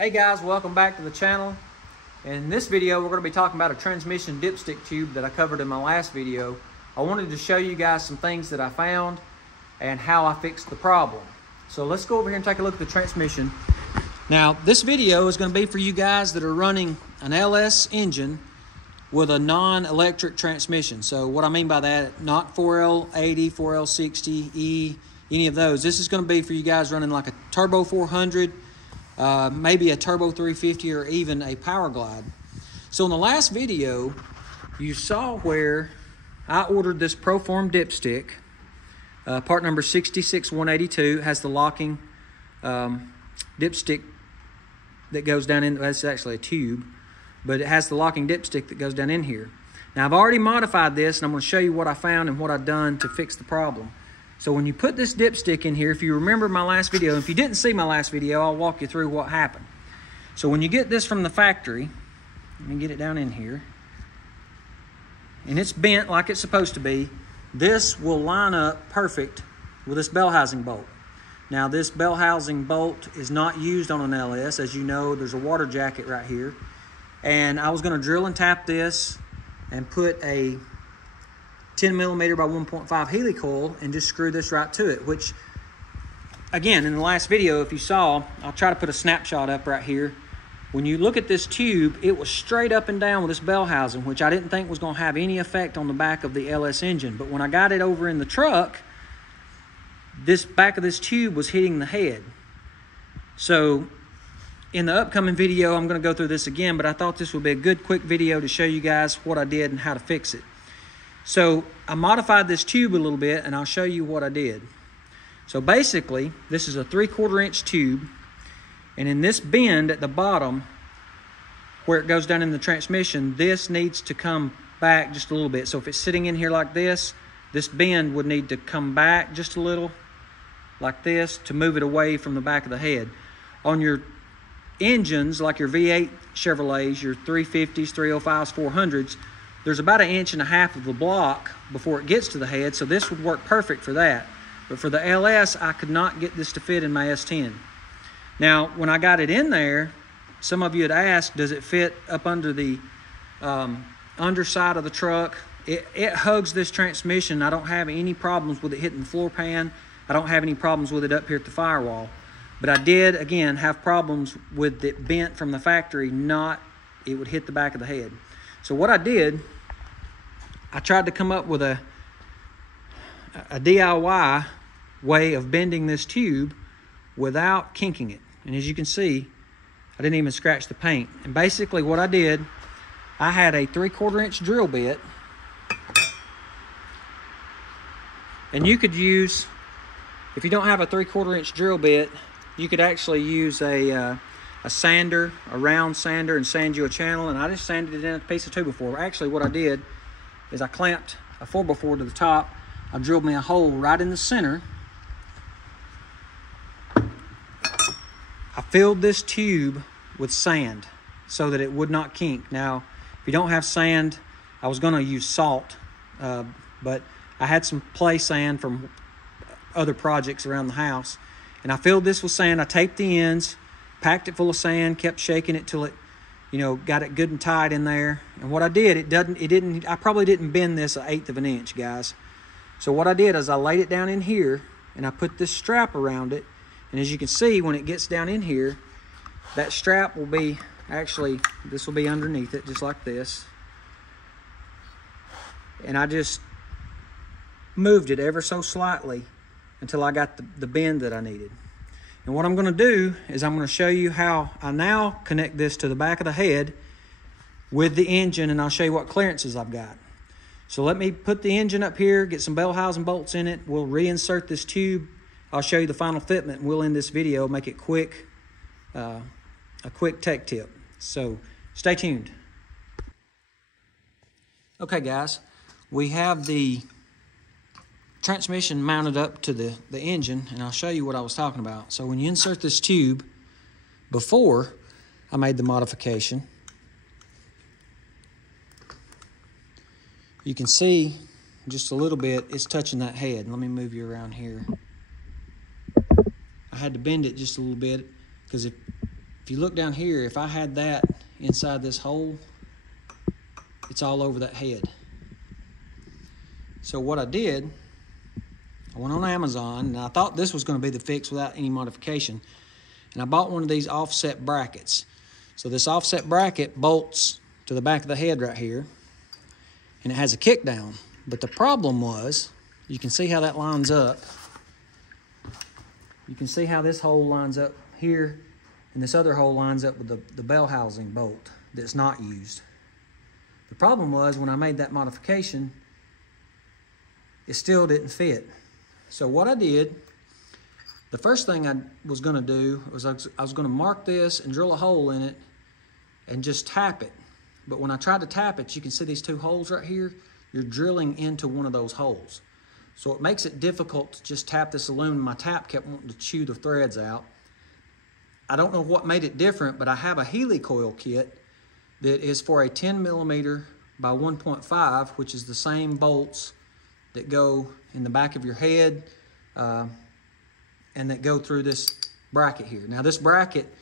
Hey guys, welcome back to the channel. In this video, we're going to be talking about a transmission dipstick tube that I covered in my last video. I wanted to show you guys some things that I found and how I fixed the problem. So let's go over here and take a look at the transmission. Now, this video is going to be for you guys that are running an LS engine with a non-electric transmission. So what I mean by that, not 4L80, 4L60E, any of those. This is going to be for you guys running like a Turbo 400, maybe a Turbo 350 or even a Powerglide. So in the last video, you saw where I ordered this ProForm dipstick. Part number 66182 has the locking dipstick that goes down in, that's actually a tube, but it has the locking dipstick that goes down in here. Now I've already modified this and I'm going to show you what I found and what I've done to fix the problem. So when you put this dipstick in here, if you remember my last video, if you didn't see my last video, I'll walk you through what happened. So when you get this from the factory, let me get it down in here, and it's bent like it's supposed to be, this will line up perfect with this bell housing bolt. Now this bell housing bolt is not used on an LS. As you know, there's a water jacket right here. And I was going to drill and tap this and put a 10mm by 1.5 helicoil and just screw this right to it, which again, in the last video, if you saw, I'll try to put a snapshot up right here. When you look at this tube, it was straight up and down with this bell housing, which I didn't think was going to have any effect on the back of the LS engine. But when I got it over in the truck, this back of this tube was hitting the head. So in the upcoming video, I'm going to go through this again, but I thought this would be a good quick video to show you guys what I did and how to fix it. So I modified this tube a little bit and I'll show you what I did. So basically, this is a 3/4 inch tube, and in this bend at the bottom where it goes down in the transmission, this needs to come back just a little bit. So if it's sitting in here like this bend would need to come back just a little like this to move it away from the back of the head. On your engines, like your V8 Chevrolets, your 350s, 305s, 400s, there's about 1.5 inches of the block before it gets to the head, so this would work perfect for that. But for the LS, I could not get this to fit in my S10. Now, when I got it in there, some of you had asked, does it fit up under the underside of the truck? It hugs this transmission. I don't have any problems with it hitting the floor pan. I don't have any problems with it up here at the firewall. But I did, again, have problems with it bent from the factory, it would hit the back of the head. So what I did, I tried to come up with a DIY way of bending this tube without kinking it. And as you can see, I didn't even scratch the paint. And basically what I did, I had a 3/4 inch drill bit. And you could use, if you don't have a 3/4 inch drill bit, you could actually use a sander, a round sander, and sand you a channel. And I just sanded it in a piece of 2x4. Actually, what I did is I clamped a 4x4 to the top. I drilled me a hole right in the center. I filled this tube with sand so that it would not kink. Now, if you don't have sand, I was going to use salt, but I had some play sand from other projects around the house. And I filled this with sand. I taped the ends, packed it full of sand, kept shaking it till it, got it good and tight in there. And what I did, I probably didn't bend this 1/8 of an inch, guys. So what I did is I laid it down in here and I put this strap around it. And as you can see, when it gets down in here, that strap will be, actually, this will be underneath it, just like this. And I just moved it ever so slightly until I got the bend that I needed. And what I'm going to do is I'm going to show you how I now connect this to the back of the head with the engine, and I'll show you what clearances I've got. So let me put the engine up here, get some bell housing bolts in it. We'll reinsert this tube. I'll show you the final fitment, and we'll end this video, make it quick, a quick tech tip. So stay tuned. Okay, guys, we have the transmission mounted up to the engine, and I'll show you what I was talking about. So when you insert this tube, before I made the modification, you can see just a little bit, it's touching that head. Let me move you around here. I had to bend it just a little bit because if if you look down here, if I had that inside this hole, it's all over that head. So what I did, I went on Amazon, and I thought this was going to be the fix without any modification. And I bought one of these offset brackets. So this offset bracket bolts to the back of the head right here, and it has a kick down. But the problem was, you can see how that lines up. You can see how this hole lines up here, and this other hole lines up with the bell housing bolt that's not used. The problem was, when I made that modification, it still didn't fit. So what I did, the first thing I was going to do was I was going to mark this and drill a hole in it and just tap it. But when I tried to tap it, you can see these two holes right here. You're drilling into one of those holes. So it makes it difficult to just tap this aluminum. My tap kept wanting to chew the threads out. I don't know what made it different, but I have a helicoil kit that is for a 10 millimeter by 1.5, which is the same bolts that go in the back of your head and that go through this bracket here. Now this bracket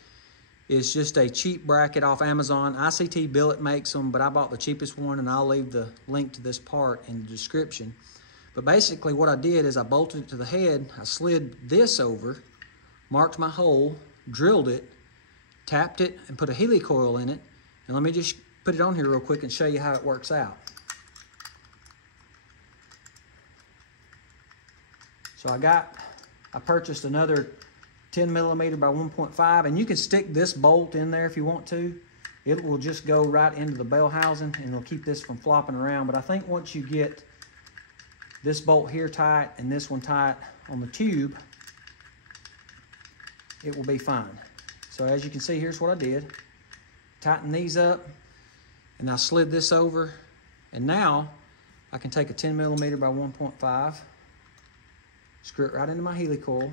is just a cheap bracket off Amazon. ICT Billet makes them, but I bought the cheapest one, and I'll leave the link to this part in the description. But basically what I did is I bolted it to the head, I slid this over, marked my hole, drilled it, tapped it, and put a helicoil in it. And let me just put it on here real quick and show you how it works out. So I purchased another 10 millimeter by 1.5, and you can stick this bolt in there if you want to. It will just go right into the bell housing, and it'll keep this from flopping around. But I think once you get this bolt here tight and this one tight on the tube, it will be fine. So as you can see, here's what I did. Tighten these up, and I slid this over, and now I can take a 10 millimeter by 1.5, screw it right into my helicoil,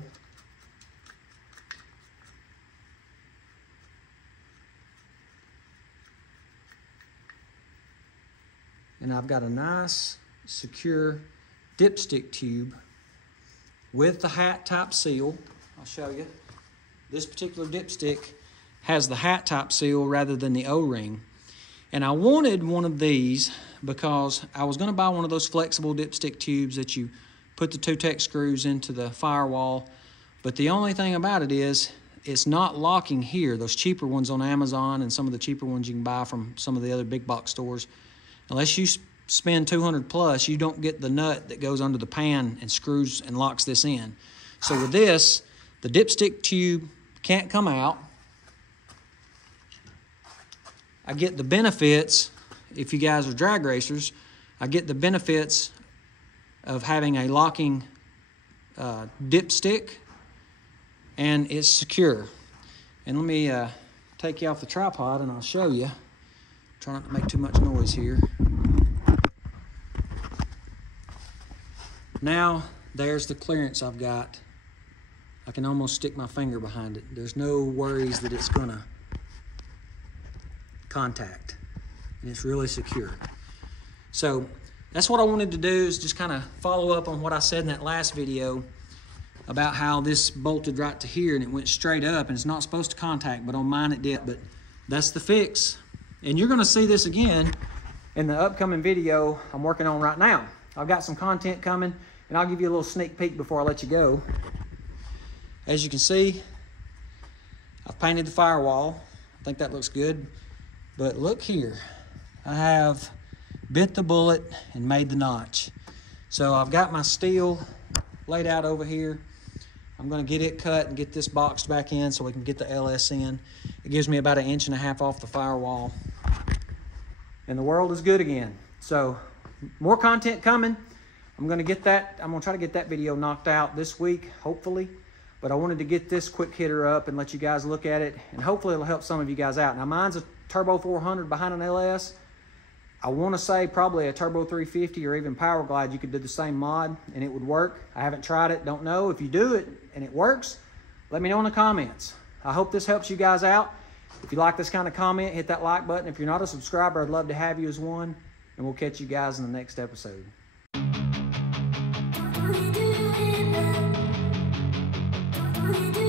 and I've got a nice secure dipstick tube with the hat type seal. I'll show you. This particular dipstick has the hat type seal rather than the O-ring. And I wanted one of these because I was going to buy one of those flexible dipstick tubes that you put the 2 Tech screws into the firewall. But the only thing about it is it's not locking here. Those cheaper ones on Amazon and some of the cheaper ones you can buy from some of the other big box stores, unless you spend $200 plus, you don't get the nut that goes under the pan and screws and locks this in. So with this, the dipstick tube can't come out. I get the benefits, if you guys are drag racers, I get the benefits of having a locking dipstick, and it's secure. And let me take you off the tripod and I'll show you. Try not to make too much noise here. Now, there's the clearance I've got. I can almost stick my finger behind it. There's no worries that it's gonna contact, and it's really secure. So that's what I wanted to do, is just kind of follow up on what I said in that last video about how this bolted right to here and it went straight up, and it's not supposed to contact, but on mine it did. But that's the fix, and you're gonna see this again in the upcoming video I'm working on right now. I've got some content coming, and I'll give you a little sneak peek before I let you go. As you can see, I've painted the firewall. I think that looks good. But look here, I have bit the bullet and made the notch. So I've got my steel laid out over here. I'm gonna get it cut and get this boxed back in so we can get the LS in. It gives me about 1.5 inches off the firewall. And the world is good again. So more content coming. I'm gonna try to get that video knocked out this week, hopefully. But I wanted to get this quick hitter up and let you guys look at it, and hopefully it'll help some of you guys out. Now mine's a Turbo 400 behind an LS. I want to say probably a Turbo 350 or even Powerglide, you could do the same mod and it would work. I haven't tried it, don't know. If you do it and it works, let me know in the comments. I hope this helps you guys out. If you like this kind of comment, hit that like button. If you're not a subscriber, I'd love to have you as one, and we'll catch you guys in the next episode. We do